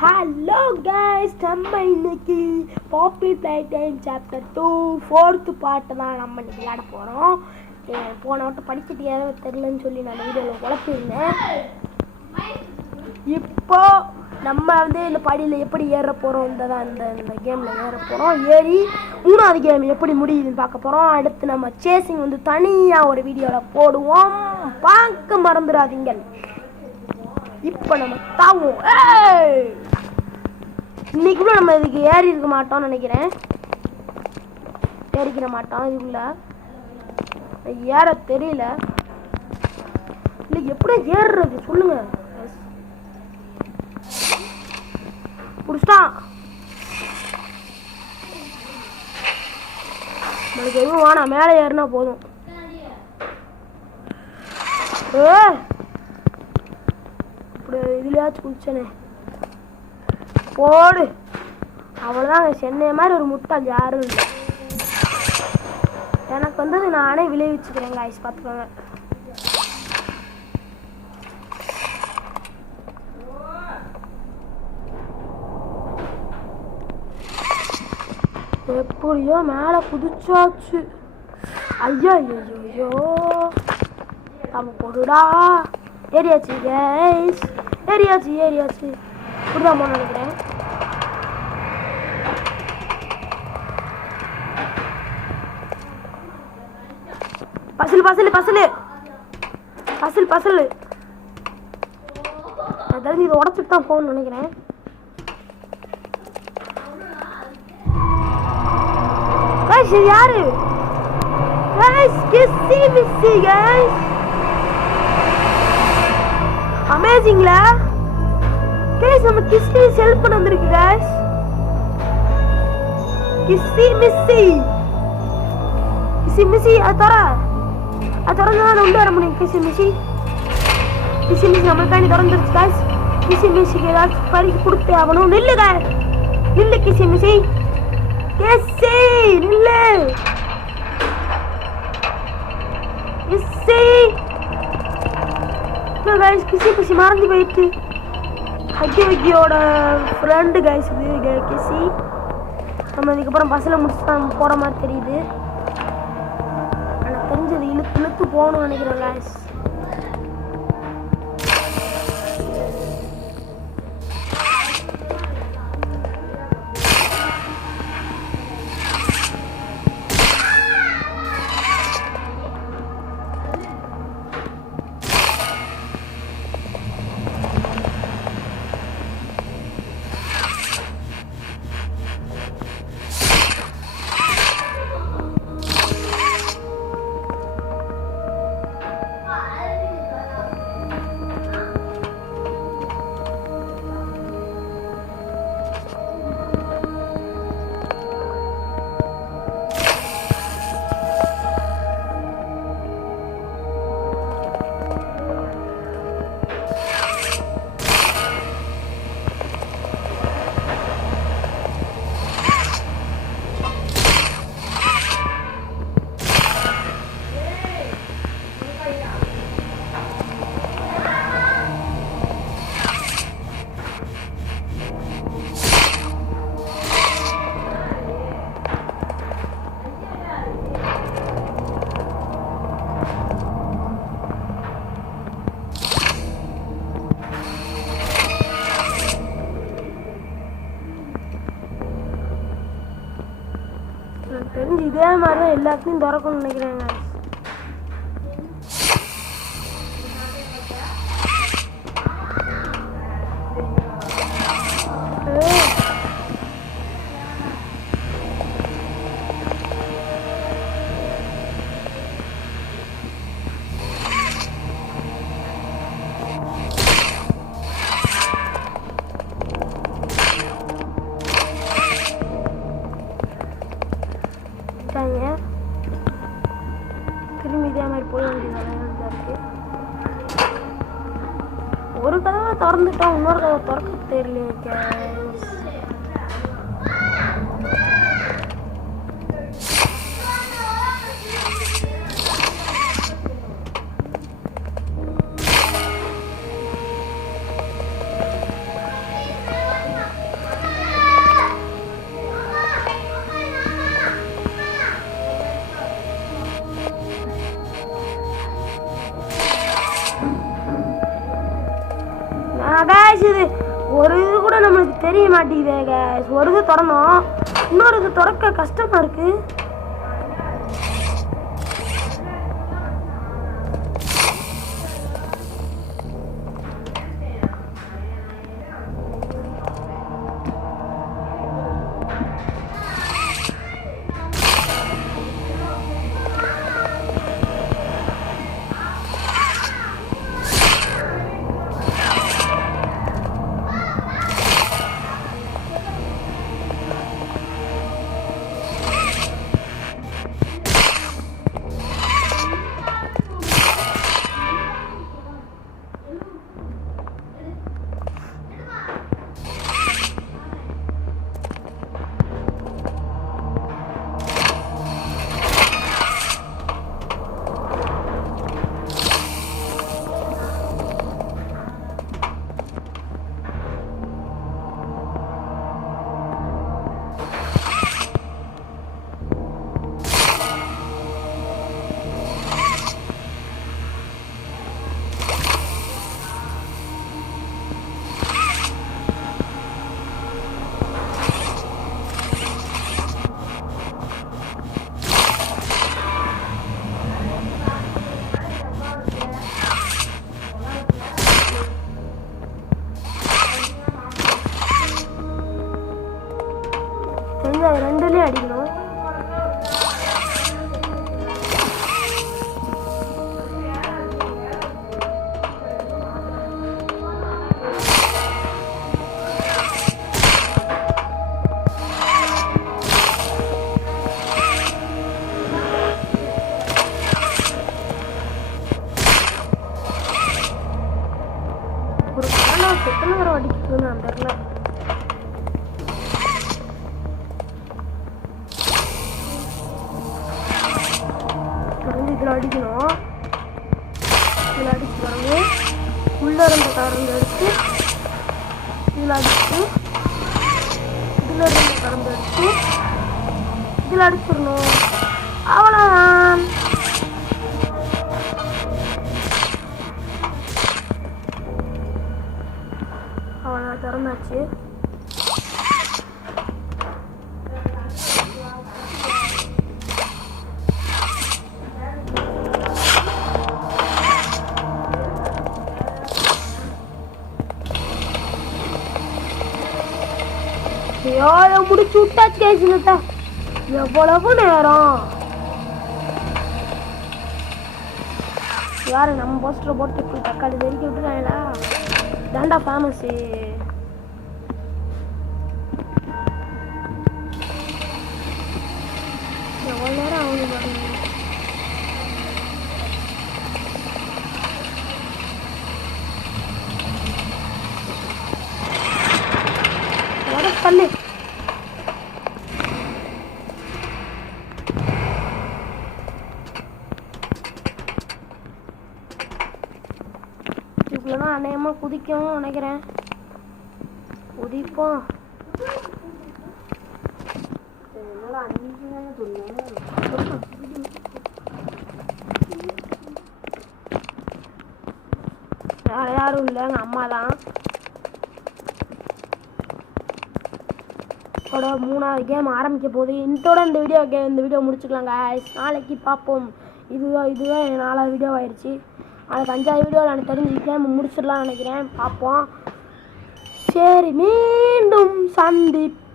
Hello guys, நம்ம இன்னைக்கு Poppy Playtime chapter 2 4th part தான் நம்ம இன்னைக்கு விளையாட போகிறோம். போன வட்டம் படிச்சுட்டு ஏதோ தெரிலன்னு சொல்லி நான் வீடியோவில் உழப்பிருந்தேன். இப்போ நம்ம வந்து இந்த படியில் எப்படி ஏற போகிறோம், இந்த கேமில் ஏற போகிறோம். ஏறி 3வது கேம் எப்படி முடியுதுன்னு பார்க்க போகிறோம். அடுத்து நம்ம சேசிங் வந்து தனியாக ஒரு வீடியோவில் போடுவோம், பார்க்க மறந்துடாதீங்க. இப்போ நம்ம தாவும் இன்னைக்குள்ள நம்ம இதுக்கு ஏறி இருக்க மாட்டோம்னு நினைக்கிறேன். ஏறிக்கிற மாட்டோம் இதுக்குள்ள, ஏற தெரியல. இல்லை எப்படி ஏறுறது சொல்லுங்க. புடிச்சிட்டான். நம்மளுக்கு எதுவும் வேணாம், மேலே ஏறினா போதும். இப்படி இதுலயாச்சும் குதிச்சனே போடு. அவ்வளோதாங்க, சென்னை மாதிரி ஒரு முட்டாள் யாரும் இல்லை. எனக்கு வந்து நானே விளைவிச்சுக்கிறேன் காய்ஸ், பார்த்துக்கோங்க. எப்படியோ மேலே குதிச்சாச்சு. ஐயோ ஐயோ ஐயோ, நம்ம போடுடா. ஏரியாச்சு கைஸ், ஏரியாச்சு இப்படிதான் போன நினைக்கிறேன். பசில் அதாவது இதை உடச்சிட்டு தான் போகணும்னு நினைக்கிறேன். யாரு அமேசிங்ல கைஸ், நம்ம கிஸ்ஸி ஹெல்ப் பண்ண வந்திருக்கு கைஸ். கிஸ்ஸி மிஸ்ஸி அது திறந்து தான் உண்டு வர முடியும். கிஸ்ஸி மிஸ்ஸி நம்மளுக்காண்டி திறந்துருச்சு கைஸ். கிஸ்ஸி மிஸ்ஸிக்கு ஏதாச்சும் பறிக்கு கொடுத்தே ஆகணும். நில்லு கைஸ், நில்லு கிஸ்ஸி மிஸ்ஸி, நில்லு கிஸ்ஸி மறந்து போயிட்டு. ஹக்கியோட ஃப்ரெண்டு கைஸ் இது கிஸ்ஸி. நம்ம இதுக்கப்புறம் பஸ்ஸில் முடிச்சு தான் போகிற மாதிரி தெரியுது. எனக்கு தெரிஞ்சது இழுத்து போகணும்னு நினைக்கிறேன் கைஸ். தெரிஞ்சு இதே மாதிரி தான் எல்லாத்தையும் திறக்கணும்னு நினைக்கிறேங்க. ஒரு இது கூட நம்மளுக்கு தெரிய மாட்டேங்குது. ஒரு இது திறந்தோம், இன்னொரு இது திறக்க கஷ்டமா இருக்கு. ரெண்டுலேயும் அடிக்கணும். ஒரு காலம் எத்தனை வரை அடிக்குதுன்னு நான் தெரியல. இதில் அடிக்கணும். இதில் அடிச்சு பாருங்க, உள்ள இருந்த கரண்ட் எடுத்து இதில் அடிச்சு, இதில் இருந்த கரண்ட் எடுத்து இதில் அடிச்சிடணும். அவ்வளோதான். அவ்வளோ திறந்தாச்சு. ஐயோ முடிச்சு விட்டாச்சு கேசுங்கத்த. எவ்வளவு நேரம் யாரு நம்ம போஸ்டர் போட்டு இப்படி தக்காளி வெறிக்க விட்டுருக்காங்களா? தாண்டா ஃபேமஸு. எவ்வளோ நேரம் ஆகுது பாருங்க. தள்ளு. இவ்வளோதான் அநேகமாக குதிக்கவும் நினைக்கிறேன். குதிப்போம். வேறு யாரும் இல்லை, எங்கள் அம்மா தான். மூணாவது கேம் ஆரம்பிக்க போகுது. இதோட இந்த வீடியோ முடிச்சுக்கலாங்க. நாளைக்கு பார்ப்போம். இதுதான் என் 4வது வீடியோ ஆயிடுச்சு. அதுக்கு 5வது வீடியோவில் எனக்கு தெரிஞ்சு கேம் முடிச்சிடலாம்னு நினைக்கிறேன். பார்ப்போம். சரி, மீண்டும் சந்திப்போம்.